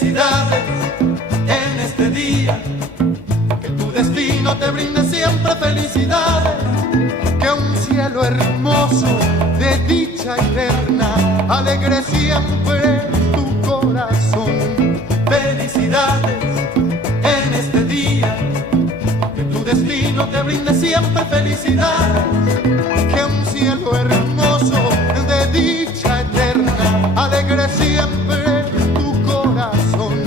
Felicidades en este día, que tu destino te brinde siempre felicidades, que un cielo hermoso de dicha eterna alegre siempre tu corazón. Felicidades en este día, que tu destino te brinde siempre felicidades, que un cielo hermoso de dicha eterna alegre siempre tu corazón.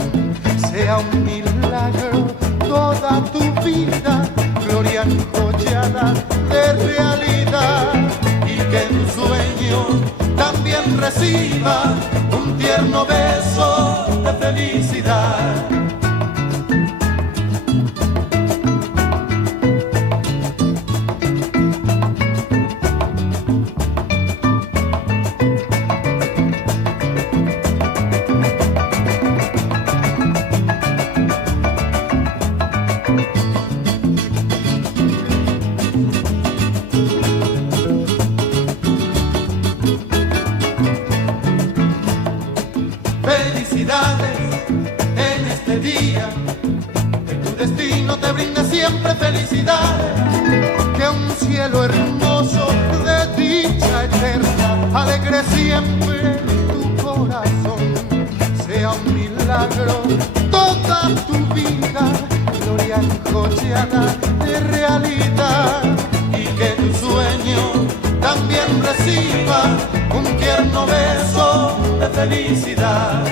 Sea un milagro toda tu vida, gloria enjollada de realidad, y que tu sueño también reciba un tierno beso de felicidad. Felicidades en este día, que tu destino te brinde siempre felicidades, que un cielo hermoso de dicha eterna alegre siempre tu corazón. Sea un milagro toda tu vida, gloria enjollada de realidad, y que tu sueño también reciba un tierno beso de felicidad.